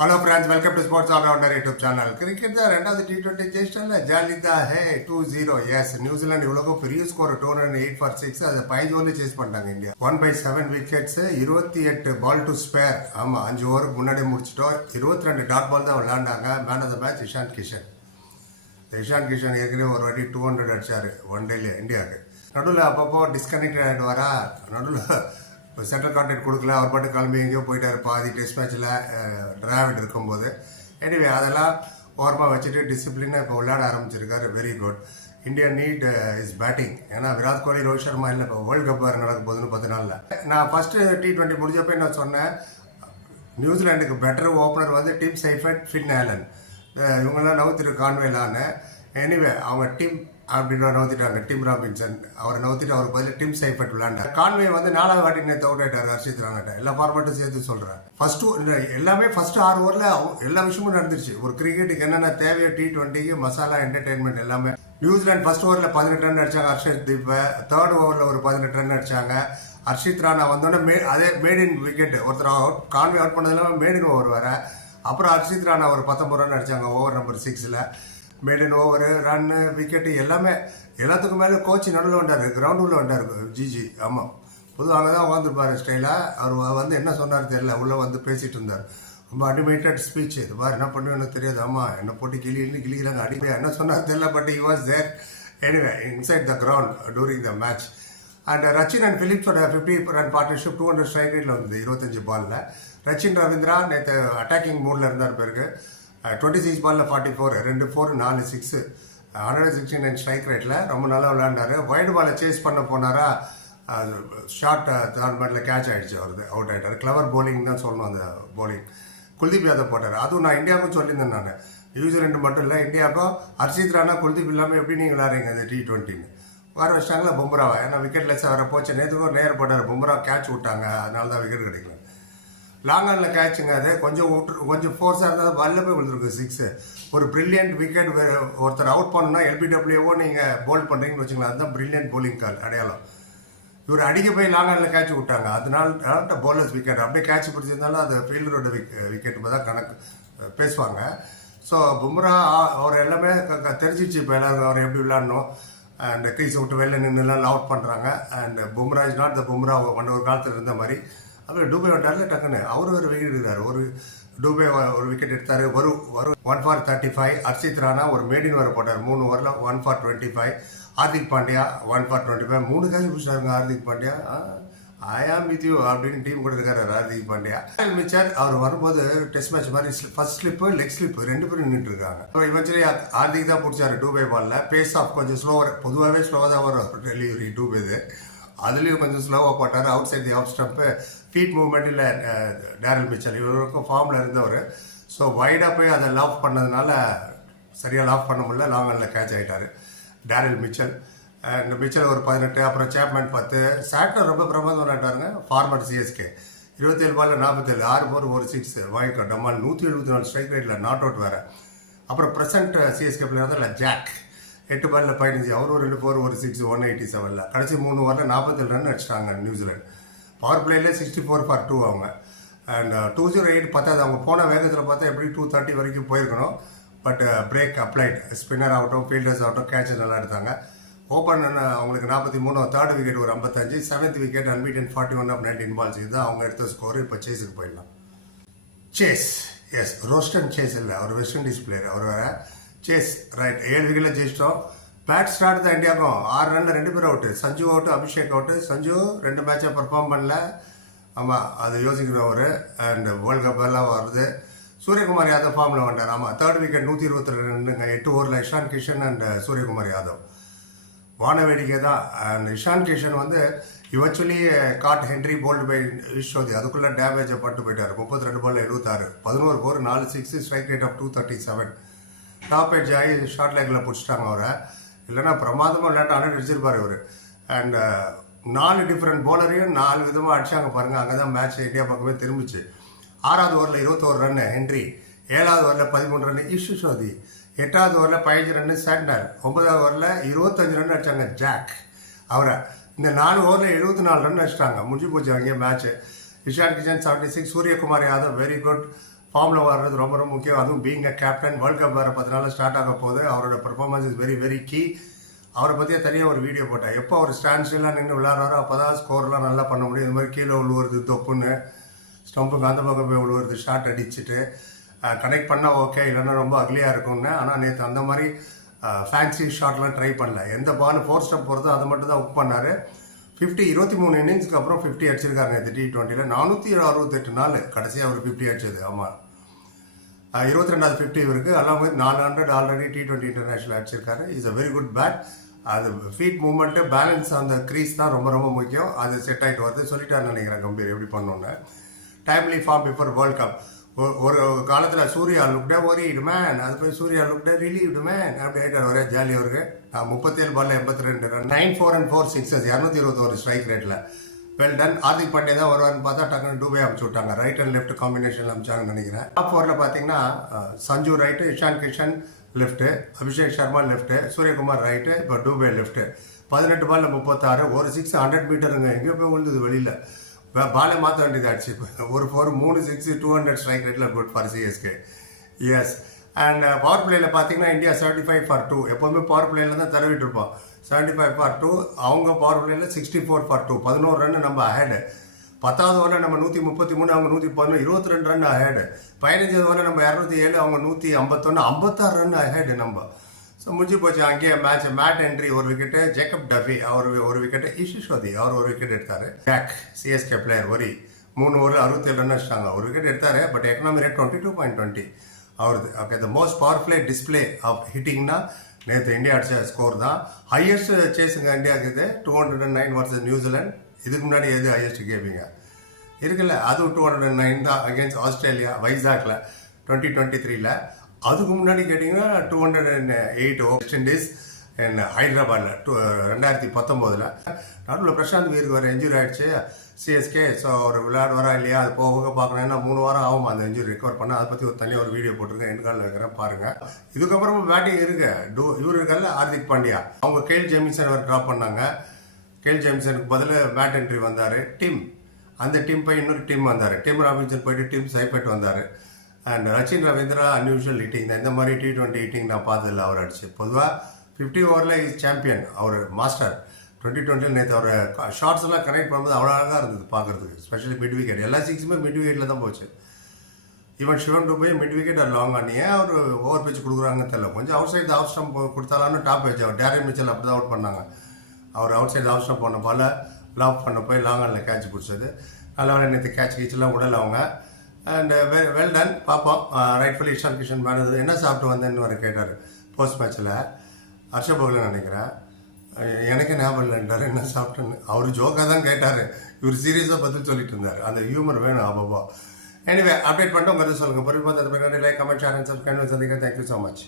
Hello friends welcome to sports allrounder YouTube channel cricket தான் ரெண்டாவது T twenty ஜெயிச்சிட்டல ஜாலிதா ஹே two zero yes New Zealand இவ்வளோ பெரிய score two hundred eight for six அதை பதினஞ்சு ஓவர்ல சேஸ் பண்ணிட்டாங்க India. One by seven wickets இருபத்தி எட்டு பால் டு ஸ்பேர் ஆமா அஞ்சு ஓவருக்கு முன்னாடி முடிச்சிட்டோம். இருபத்தி ரெண்டு டாட் பால் தான் விளையாண்டாங்க. Man of the match Ishan Kishan. Ishan Kishan ஏற்கனவே ஒரு வாட்டி டூ ஹண்ட்ரட் அடிச்சார். ஒன் டேல இந்தியாவுக்கு. நடுவில் அப்பப்போ டிஸ்கனெக்ட் ஆகிட்டு வரா நடுவில் சென்ட்ரல் கான்டாக்ட் கொடுக்கல அவர் பாட்டு கிளம்பி எங்கேயோ போயிட்டார் பாதி டெஸ்ட் மேட்ச்சில் டிராவிட் இருக்கும்போது. எனிவே அதெல்லாம் ஓரமாக வச்சுட்டு டிசிப்ளினாக இப்போ விளையாட ஆரம்பிச்சிருக்காரு. Very good India need is batting ஏன்னா விராட் கோலி ரோஹித் சர்மா இல்லை இப்போ வேர்ல்டு கப் வேறு நடக்க போகுதுன்னு பத்து நாளில். நான் ஃபஸ்ட்டு டி ட்வெண்ட்டி முடிஞ்சப்போ நான் சொன்னேன்? நியூசிலாண்டுக்கு பெட்டர் ஓப்பனர் வந்து team Seifert Finn Allen ah இவங்கெல்லாம் நவுத்திட்டு கான்வேலான்னு எனிவே அவங்க டீம் அப்படின்னு நவுத்திட்டாங்க டிம் ராபின்சன் அவரை நவுத்திட்டு அவர் பதில் டிம் சைஃபர்ட் விளாண்டார் கான்வே வந்து நாலாவது வாட்டி நேற்று அவுட் ஆயிட்டார் ஹர்ஷித் ராணாட்ட. எல்லா ஃபார்மேட்டும் சேர்த்து சொல்கிறேன் ஃபர்ஸ்ட் எல்லாமே ஃபர்ஸ்ட் ஆறு ஓவரில் எல்லா விஷயமும் நடந்துருச்சு. ஒரு கிரிக்கெட்டுக்கு என்னென்ன தேவையோ டி டுவெண்ட்டிக்கு மசாலா என்டர்டைன்மெண்ட் எல்லாமே. நியூசிலாந்து ஃபர்ஸ்ட் ஓவரில் பதினெட்டு ரன் அடிச்சாங்க ஹர்ஷத் தீப்பை தேர்ட் ஓவரில் ஒரு பதினெட்டு ரன் அடிச்சாங்க. ஹர்ஷித் ராணா வந்தோடனே மே அதே இன் விக்கெட் ஒருத்தர் அவுட் கான்வே அவுட் பண்ணது இல்லாமல் மேடின் ஓவர் வேற. அப்புறம் ஹர்ஷித் ராணா ஒரு பத்தொம்பது ரன் அடிச்சாங்க ஓவர் நம்பர் சிக்ஸில் மேடின் ஓவரு ரன்னு விக்கெட்டு எல்லாமே எல்லாத்துக்கும் மேலே கோச் நடுவில் வந்தார் கிரவுண்ட் உள்ள வந்தார் ஜிஜி ஆமாம் பொதுவாக அங்கே தான் உட்காந்துருப்பார் ஸ்டைலாக அவர் வந்து என்ன சொன்னார் தெரியல உள்ளே வந்து பேசிகிட்டு இருந்தார். ரொம்ப அடிமேட்டட் ஸ்பீச் இது மாதிரி என்ன பண்ணுவேன்னு தெரியாது. ஆமாம் என்ன போட்டு கிளி கிளிக்கிறாங்க அடிமையாக என்ன சொன்னார் தெரியல but he was there anyway inside the ground during the match and Rachin and பிலிப்ஸோட fifty run partnership two hundred strike ரேட்டில் வந்தது இருபத்தஞ்சு பாலில் ரச்சின் ரவீந்திரா நேற்று அட்டாக்கிங் மூடில் இருந்தார் பிறகு டுவெண்ட்டி சிக்ஸ் பாலில் ஃபார்ட்டி ஃபோர் ரெண்டு ஃபோர் நாலு six hundred sixty nine strike ரேட்டில் ரொம்ப நல்லா விளாண்டாரு வைடு பாலை சேஸ் பண்ண போனாரா ஷார்ட் டோர்னமெண்ட்டில் கேட்ச் ஆகிடுச்சு அவரது அவுட் ஆகிட்டார் கிளவர் போலிங் தான் சொல்லணும் அந்த போலிங் குல்தீப் யாதவ் போட்டார். அதுவும் நான் இந்தியாவுக்கும் சொல்லியிருந்தேன் நான். நியூசிலாண்டு மட்டும் இல்லை இந்தியாவுக்கும் ஹர்ஷித் ராணா குல்தீப் இல்லாமல் எப்படி நீங்கள் விளாட்றீங்க இந்த டி ட்வெண்ட்டின்னு வர வச்சிட்டாங்களா பும்ராவை? ஏன்னா விக்கெட் லெஸ் வர போச்சு. நேற்றுக்கும் நேர் போட்டார். பும்ரா கேட்ச் விட்டாங்க. அதனால தான் விக்கெட் கிடைக்கல. லாங் ஆனில் கேட்சுங்க அது. கொஞ்சம் விட்டு கொஞ்சம் ஃபோர்ஸாக இருந்தால் வல்ல போய் விழுந்துருக்கு சிக்ஸு ஒரு பிரில்லியன்ட் விக்கெட் ஒருத்தர் அவுட் பண்ணணும்னா எல்பிடபிள்யூவோ நீங்கள் போல் பண்ணுறீங்கன்னு வச்சுக்கலாம் அதுதான் பிரில்லியன்ட் போலிங் கால் அடையாளம். இவர் அடிக்க போய் லாங் ஆனில் கேட்ச் விட்டாங்க. அதனால போலர்ஸ் விக்கெட் அப்படியே கேட்ச் பிடிச்சிருந்தாலும் அது ஃபீல்டரோட விக்கெட் தான் கணக்கு பேசுவாங்க. ஸோ பும்ரா அவர் எல்லாமே க- தெரிஞ்சிச்சு இப்போ எல்லாரும் அவர் எப்படி விளாடணும் அண்ட் கிரீஸை விட்டு வெளில நின்றுலாம் அவுட் பண்ணுறாங்க and Bumrah is not the Bumrah one ஒரு காலத்தில் இருந்த மாதிரி. அப்புறம் டூபே வந்தார்ல டக்குன்னு. அவர் ஒரு விக்கெட் எடுக்கிறார். ஒரு டூபே ஒரு விக்கெட் எடுத்தார். ஒரு ஒரு one for thirty five Harshit Rana ஒரு மேடின் வர போட்டார். மூணு ஓவரில் one for twenty five Hardik Pandya one for twenty five மூணு catch பிடிச்சாருங்க Hardik Pandya. I am with you அப்படின்னு டீம் கூட இருக்காரு ஹார்திக் பாண்டியா. மிச்சர் அவர் வரும்போது டெஸ்ட் மேட்ச் மாதிரி ஃபர்ஸ்ட் ஸ்லிப்பு லெக் ஸ்லிப்பு ரெண்டு பேரும் நின்றுட்டு இருக்காங்க. இவென்ச்சுவலி ஹார்திக் தான் பிடிச்சாரு டூபே பாலில் பேஸ் ஆஃப் கொஞ்சம் ஸ்லோவர் பொதுவாகவே ஸ்லோவாக தான் வரும். டெலிவரி டூபேது அதுலேயும் கொஞ்சம் ஸ்லோவாக போட்டார். Outside the out stump feet movement இல்லை டேரல் மிச்சல் இவருக்கும் ஃபார்மில் இருந்தவர். ஸோ வைடாக போய் அதை லாஃப் பண்ணதுனால சரியாக லாஃப் பண்ண முடியல. லாங் ரன்ல கேட்ச் ஆகிட்டார் டேரல் மிச்சல் அண்ட் மிச்சல் ஒரு பதினெட்டு அப்புறம் சேப்மேன் பத்து. சாட்னர் ரொம்ப பிரமாதம் விளையாட்டாருங்க ஃபார்மர் சிஎஸ்கே இருபத்தேழு பாலில் நாற்பத்தேழு ஆறு போர் ஒரு சிக்ஸ் வாங்கிக்கோ. டம்மால் நூற்றி எழுபத்தி நாலு ஸ்ட்ரைக் ரேட்டில் நாட் அவுட் வேறு. அப்புறம் ப்ரெசென்ட் சிஎஸ்கே பிளேயர் தான் ஜாக் எட்டு பாலில் பதினஞ்சு அவர் ஒரு ரெண்டு ஃபோர் ஒரு சிக்ஸ் ஒன் எயிட்டி செவனில் கடைசி மூணு ஓவரில் நாற்பத்தேழு ரன் அடிச்சிட்டாங்க நியூசிலாந்து. பவர் பிளேல சிக்ஸ்டி ஃபோர் ஃபார் டூ அவங்க. அண்ட் டூ ஜீரோ எயிட் பத்தாது. அவங்க போன வேகத்தில் பார்த்தா எப்படி டூ தேர்ட்டி வரைக்கும் போயிருக்கணும். பட் பிரேக் அப்ளைட் ஸ்பின்னர் ஆகட்டும் ஃபீல்டர்ஸ் ஆகட்டும் கேட்ச் நல்லா எடுத்தாங்க. ஓப்பன் uh, அவங்களுக்கு நாற்பத்தி மூணு தேர்ட் விக்கெட் ஒரு ஐம்பத்தஞ்சு. Seventh wicket unbeaten forty one off nineteen balls இதுதான் அவங்க எடுத்த ஸ்கோர் இப்போ சேஸுக்கு போயிடலாம். சேஸ் எஸ் ரோஸ்டன் சேஸ் இல்லை. அவர் வெஸ்ட் இண்டீஸ் பிளேயர் அவர் வேறு சேஸ் ரைட் ஏழு விக்கெட்டில் ஜெயிச்சிட்டோம். பேட் ஸ்டார்ட் தான் இந்தியாவுக்கும். ஆறு ரன்ல ரெண்டு பேரும் out Sanju out Abhishek out Sanju ரெண்டு மேட்சை பர்ஃபார்ம் பண்ணல. ஆமாம் அது யோசிக்கிறவர் அவர் அண்ட் வேர்ல்டு கப் எல்லாம் வருது. சூரியகுமார் யாதவ் ஃபார்மில் வந்தார் ஆமாம் தேர்ட் விக்கெட் நூற்றி இருபத்தி ரெண்டுங்க எட்டு ஓவரில் இஷான் கிஷன் அண்ட் சூரியகுமார் யாதவ். வான வேடிக்கை தான். அண்ட் இஷான் கிஷன் வந்து இவச்சுவலி காட் ஹென்ரி போல்டு பை விஸ்வதி அதுக்குள்ளே டேமேஜை பட்டு போயிட்டார். முப்பத்தி ரெண்டு பால் எழுபத்தாறு பதினோரு போர் நாலு six strike rate of two thirty seven top edge ஆகி ஷார்ட் லெக்கில் பிடிச்சிட்டாங்க அவரை. இல்லைன்னா பிரமாதமாக விளையாட்டு ஹண்ட்ரட் அடிச்சிருப்பார் இவர் அண்ட் uh, நாலு டிஃப்ரெண்ட் போலரையும் நாலு விதமாக அடிச்சாங்க பாருங்கள் அங்கே தான் மேட்ச் இந்தியா பக்கமே திரும்பிச்சு. ஆறாவது ஓவரில் இருபத்தோரு ரன் ஹென்ரி ஏழாவது ஓவரில் பதிமூணு ரன்னு இஷு சோதி எட்டாவது ஓவரில் பதினஞ்சு ரன்னு சாண்டர். ஒன்பதாவது ஓவரில் இருபத்தஞ்சு ரன் அடிச்சாங்க ஜாக். அவரை. இந்த நாலு ஓவரில் எழுபத்தி நாலு ரன் அடிச்சிட்டாங்க. முடிஞ்சு போச்சு அங்கேயே match Ishan Kishan seventy six Suryakumar Yadav very good ஃபார்மில் வர்றது ரொம்ப ரொம்ப முக்கியம். அதுவும் being a captain world cup வேறு பத்து நாள் ஸ்டார்ட் ஆக போகுது. அவரோட performance is very very key அவரை பற்றியே தனியாக ஒரு வீடியோ போட்டேன். எப்போ அவர் ஸ்டாண்ட் ஸ்டில்லாம் நின்று விளாட்றாரோ அப்போ தான் ஸ்கோர்லாம் நல்லா பண்ண முடியும். இது மாதிரி கீழே விழுவுறது தொப்புன்னு ஸ்டம்புக்கு அந்த பக்கம் போய் விழுவுறது ஷாட் அடிச்சுட்டு கனெக்ட் பண்ணால் ஓகே இல்லைன்னா ரொம்ப அக்லியாக இருக்கும்னு. ஆனால் நேற்று அந்த மாதிரி ஃபேன்சி ஷாட்லாம் ட்ரை பண்ணல. எந்த பால் ஃபோர் ஸ்டெப் போகிறதோ அதை மட்டும் தான் புக் பண்ணார். ஃபிஃப்டி இருபத்தி மூணு இன்னிங்ஸ்க்கு அப்புறம் ஃபிஃப்டி அடிச்சிருக்காரு நேற்று டி டுவெண்ட்டியில் நானூற்றி அறுபத்தெட்டு நாள் கடைசியாக அவர் ஃபிஃப்டி அடிச்சது. ஆமாம் இருபத்தி ரெண்டாவது ஃபிஃப்டி இவருக்கு எல்லாம் போய் நாலு hundred already T twenty international அடிச்சிருக்காரு is a very good bat அது ஃபீட் மூமெண்ட்டு பேலன்ஸ் அந்த க்ரீஸ் தான் ரொம்ப ரொம்ப முக்கியம். அது செட் ஆகிட்டு வருது. சொல்லிட்டாருன்னு நினைக்கிறேன் கம்பீர் எப்படி பண்ணோன்னு. Timely form before world cup ஒரு காலத்தில் சூர்யா லுக்டே ஒரிடு மேன் அது போய் சூர்யா லுக்டே ரிலீவ்டு மேன் அப்படி ஆகிட்டார் ஒரே ஜாலி அவருக்கு முப்பத்தேழு பால்ல எண்பத்தி ரெண்டு run nine four and four sixes இரநூத்தி இருபத்தோரு ஸ்ட்ரைக் ரேட்டில் வெல் டன் ஹார்திக் பாண்டே தான் வருவார்னு பார்த்தா டக்குனு டூபே அமுச்சு விட்டாங்க. ரைட் அண்ட் லெஃப்ட் காம்பினேஷன் அமிச்சாங்கன்னு நினைக்கிறேன். டாப் ஃபோரில் பார்த்தீங்கன்னா Sanju right Ishan Kishan left Abhishek Sharma left Suryakumar right இப்போ டூபே லெஃப்ட்டு பதினெட்டு பாலில் முப்பத்தாறு. ஒரு சிக்ஸ் ஹண்ட்ரட் மீட்டருங்க எங்கேயோ போய் விழுந்தது வெளியில். பாலை மாற்ற வேண்டியது ஆச்சு. ஒரு ஃபோர் மூணு சிக்ஸ் டூ ஹண்ட்ரட் ஸ்ட்ரைக் ரேட்டில் good for CSK yes and power பிளேயில் பார்த்தீங்கன்னா India seventy five for two எப்போவுமே பவர் பிளேயில் தான் தடவிட்டு இருப்போம். செவன்ட்டி ஃபைவ் ஃபார் டூ அவங்க பவர் பிளேயில் சிக்ஸ்டி ஃபோர் ஃபார் டூ பதினோரு ரன் நம்ம அஹேடு பத்தாவது ஓவர் நம்ம நூற்றி முப்பத்தி மூணு அவங்க நூற்றி பதினொன்று இருபத்தி ரெண்டு ரன் அஹேடு பதினஞ்சாவது ஓவர் நம்ம இரநூத்தி ஏழு அவங்க நூற்றி ஐம்பத்தொன்று ஐம்பத்தாறு ரன் அஹேடு நம்ம. ஸோ முடிஞ்சு போச்சு அங்கேயே மேட்ச் மேட் என்ட்ரி ஒரு விக்கெட்டு ஜேக்கப் டஃபி அவர் ஒரு விக்கெட்டு இஷிஷ்வதி அவர் ஒரு விக்கெட் எடுத்தார். ஜாக் சிஎஸ்கே பிளேயர் ஒரி மூணு ஓவர் அறுபத்தேழு ரன் அடிச்சிட்டாங்க. ஒரு விக்கெட் எடுத்தார் but economy rate twenty two point twenty அவருது. Okay the most பவர்ஃபுல்லே டிஸ்பிளே ஆஃப் ஹிட்டிங்னா நேற்று இந்தியா அடிச்ச ஸ்கோர் தான். ஹையஸ்ட் சேஸுங்க இந்தியாவுக்கு இது two hundred and nine versus New Zealand இதுக்கு முன்னாடி எது ஹையஸ்ட் கேட்பீங்க இருக்குல்ல அதுவும் டூ ஹண்ட்ரட் அண்ட் நைன் தான் அகேன்ஸ்ட் ஆஸ்திரேலியா வைசாக்ல டுவெண்ட்டி டுவெண்ட்டி த்ரீல அதுக்கு முன்னாடி கேட்டிங்கன்னா two hundred and eight West Indies and ஹைதராபாத்தில் டூ ரெண்டாயிரத்தி பத்தொம்போதில். நடுவில் பிரசாந்த் வீருக்கு வர இன்ஜுரி ஆயிடுச்சு. சிஎஸ்கே ஸோ அவர் விளையாடுவாரா இல்லையா? அது போக போக பார்க்கணும். ஏன்னா மூணு வாரம் ஆகும் அந்த இன்ஜுரி ரெக்கவர் பண்ண. அதை பற்றி ஒரு தனியாக ஒரு வீடியோ போட்டிருக்கேன். என் காலில் இருக்கிறேன் பாருங்கள் இதுக்கப்புறமும் பேட்டிங் இருக்கு. டூ இவர் இருக்கல ஹார்திக் பாண்டியா. அவங்க கேல் ஜெமிசன் அவர் ட்ராப் பண்ணாங்க. கேல் ஜேமிசனுக்கு பதில் பேட் என்ட்ரி வந்தார். டிம். அந்த டீம் போய் இன்னொரு டீம் வந்தார். டிம் ராபின்சன் போயிட்டு டீம் சைபெட் வந்தார். And Rachin Ravindra unusual hitting தான். இந்த மாதிரி டி டுவெண்ட்டி ஹிட்டிங் நான் பார்த்ததில்ல. அவர் அடிச்சு. பொதுவாக ஃபிஃப்டி ஓவரில் இஸ் சாம்பியன் அவர் மாஸ்டர் டுவெண்ட்டி டுவெண்ட்டியில் நேற்று அவர் ஷார்ட்ஸ் எல்லாம் கனெக்ட் பண்ணும்போது அவ்வளோ அழகாக இருந்தது பார்க்குறதுக்கு ஸ்பெஷலி மிட் விக்கெட் எல்லா சிக்ஸுமே மிட் விக்கெட்டில் தான் போச்சு. Even Shivam Dube mid wicket அது லாங் ஆனி ஏன் அவர் ஓவர் பிச் கொடுக்குறாங்கன்னு தெரியல. கொஞ்சம் அவுட் சைடு ஆஃப் ஸ்டம்ப் கொடுத்தாலான்னு டாப் வச்சு அவர் டேரன் மிச்சல் அப்படி தான் அவுட் பண்ணாங்க. அவர் அவுட் சைடு ஆஃப் ஸ்டம்ப் பண்ண பால லாப் பண்ண போய் லாங் ஆனில் கேட்ச் பிடிச்சது. நல்ல நேற்று கேட்ச் கீச்செல்லாம் விடல அவங்க. அண்ட் வெல் டன் பார்ப்போம். ரைட்ஃபுல்லி இஷான் கிஷன் மேனது என்ன சாப்பிட்டு வந்தேன்னு வர கேட்டார். போஸ்ட் மேட்ச்சில் ஹர்ஷபோகில் நினைக்கிறேன். எனக்கு ஞாபகம் இல்லைன்றார் என்ன சாப்பிட்டேன்னு. அவர் ஜோக்காக தான் கேட்டார். இவர் சீரியஸாக பதில் சொல்லிட்டு இருந்தார். அந்த ஹியூமர் வேணும் அப்பப்போ எனிவே அப்டேட் பண்ணிட்டு உங்கள் சொல்லுங்கள் பொறுப்பு பார்த்து like comment share and subscribe சந்திக்க தேங்க்யூ ஸோ மச்